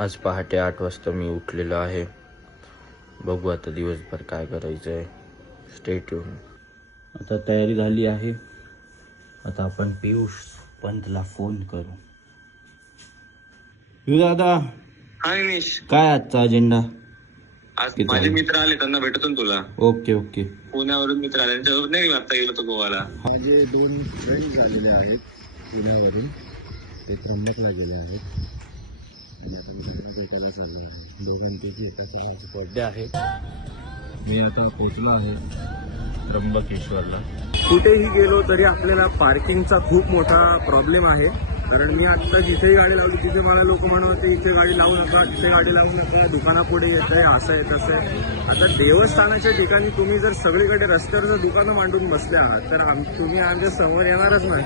आज पहाटे 8 वाजता मी उठलेलो आहे. बघू आता दिवसभर काय करायचं आहे. Stay tune. आता तयारी झाली आहे. आता आपण पियुष पंतला फोन करू. पियुष दादा, हाय निश, काय आजचा अजेंडा? आज माझे मित्र आले, त्यांना भेटतो ना तुला. Okay okay. पुण्यावरून मित्र आले, त्यांच्यासोबत नाही आता गेलो तो गोवाला. माझे 2 फ्रेंड्स आलेले आहेत पुण्यावरून. ते त्र्यंबकला गेले आहेत आणि आता मी त्यांना भेटायला चाललो आहे. दोघांपैकी एकाचा माझा बर्थडे आहे. मी आता पोचलो आहे त्र्यंबकेश्वरला. कुठेही गेलो तरी आपल्याला पार्किंगचा खूप मोठा प्रॉब्लेम आहे. कारण मी आता जिथेही गाडी लावली तिथे मला लोक म्हणत होते इथे गाडी लावू नका, तिथे गाडी लावू नका, दुकानापुढे येत आहे, असं आहे तसं आहे. आता देवस्थानाच्या ठिकाणी तुम्ही जर सगळीकडे रस्त्यावर जर दुकानं मांडून बसले आहात तर तुम्ही आमच्या समोर येणारच नाही.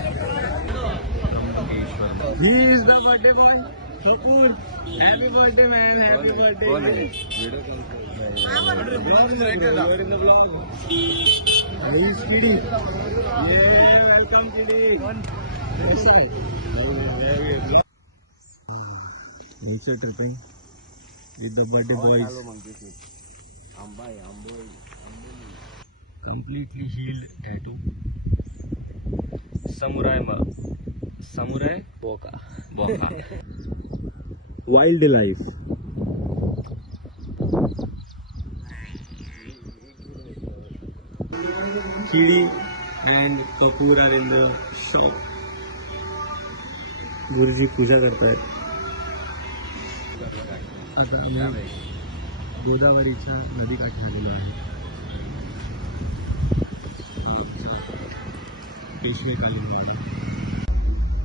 He is the birthday boy Kapoor. Happy birthday man, happy birthday. Welcome किडी. Nature tripping with the birthday boys. Completely healed tattoo. Samurai Boka. Wildlife. Kidi and Kapoor are in the shop. गुरुजी पूजा करतायत. आता आम्ही गोदावरीच्या नदीकाठी आलेलो आहे. पेशवेकालीन वाडी.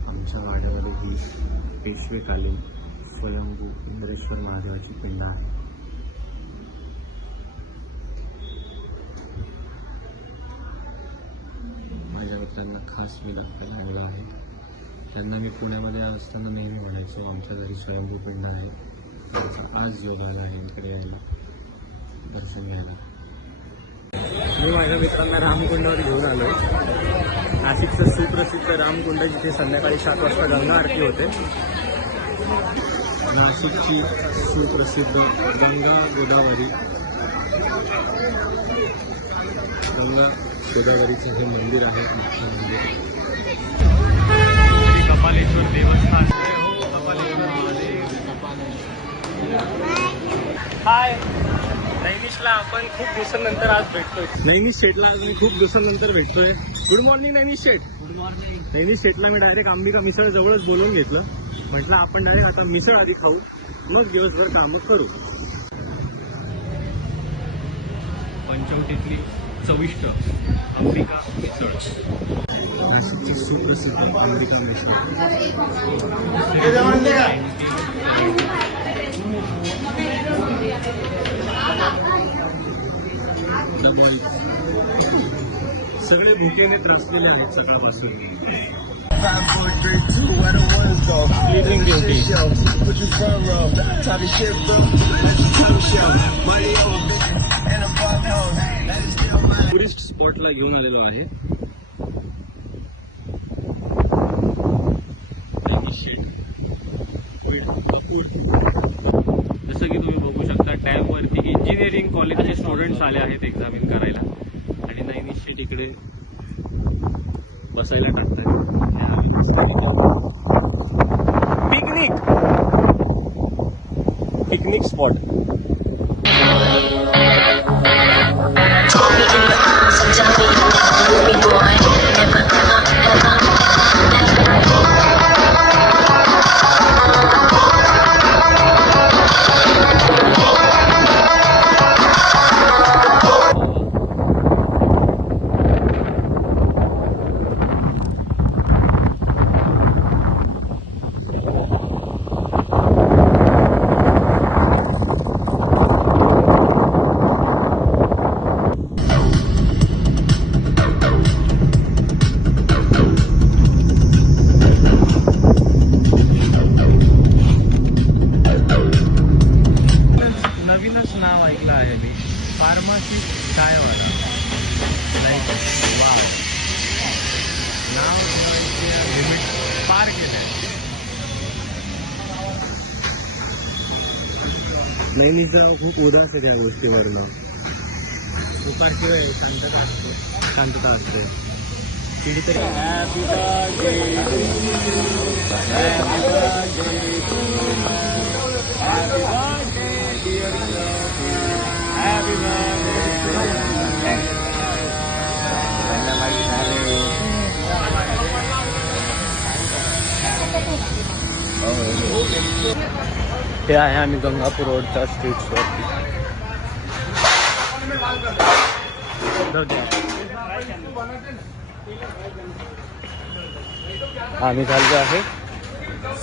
आमच्या वाड्यावर ही पेशवेकालीन स्वयंभू इंद्रेश्वर महादेवाची पिंड आहे. माझ्या मित्रांना खास मी दाखवायला आलो आहे. त्यांना मी पुण्यामध्ये असताना नेहमी म्हणायचो आमच्या घरी स्वयंभू पिंड आहे. त्यांचा आज योग आला आहे इकडे यायला दर्शन घ्यायला. मी माझ्या मित्रांना रामकुंडावर घेऊन आलो आहे. नाशिकचं सुप्रसिद्ध रामकुंड, जिथे संध्याकाळी 7 वाजता गंगा आरती होते. नाशिकची सुप्रसिद्ध गंगा गोदावरीचं हे मंदिर आहे. कपालेश्वर देवस्थान. हाय, नैनिशला आपण खूप दिवसांनंतर आज भेटतोय. नैनिश शेठला मी खूप दिवसांनंतर भेटतोय. Good morning Nainish Sheth. Good morning. Nainish शेठला मी डायरेक्ट अंबिका मिसळ जवळच बोलवून घेतलं. म्हटलं आपण डायरेक्ट आता मिसळ आधी खाऊ, मग दिवसभर कामं करू. पंचवटीतली चविष्ट अंबिका मिसळ. नाशिकची सुप्रसिद्ध अंबिका मिसळ. सगळे भुकेने त्रसलेले आहेत सकाळपासून. टुरिस्ट स्पॉटला घेऊन आलेलो आहे. जसं की तुम्ही बघू शकता टॅबवरती इंजिनिअरिंग कॉलेजचे स्टुडंट्स आले आहेत एक्झामिन करायला आणि नैनिश इकडे बसायला टाकतात. Picnic spot. नेहमीचा खूप उदास आहे त्या गोष्टीवरनं. दुपारची वेळ शांतता असते. शांतता असते. कितीतरी हे आहे आम्ही गंगापूर रोडच्या स्ट्रीट्सवरती. आम्ही चाललो आहे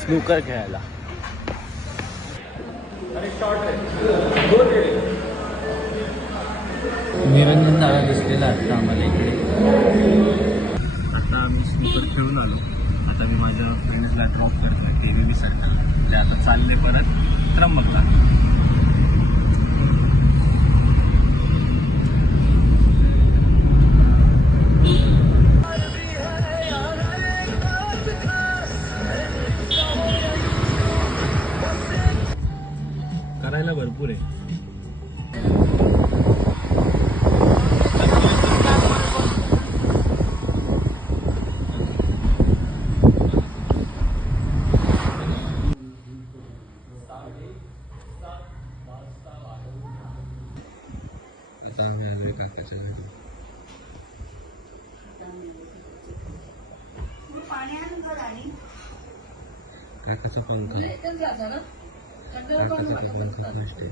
स्नूकर खेळायला. निरंजन दादा दिसलेला आहे आम्हाला इकडे. आता आम्ही स्नूकर खेळून आलो. आता मी माझ्या फ्रेंड्सला ड्रॉप करतो KVB सर्कलला. म्हणजे आता चालले परत त्र्यंबकला. करायला भरपूर आहे. काकाच्या घरी काकाचा पंखा फर्स्ट आहे.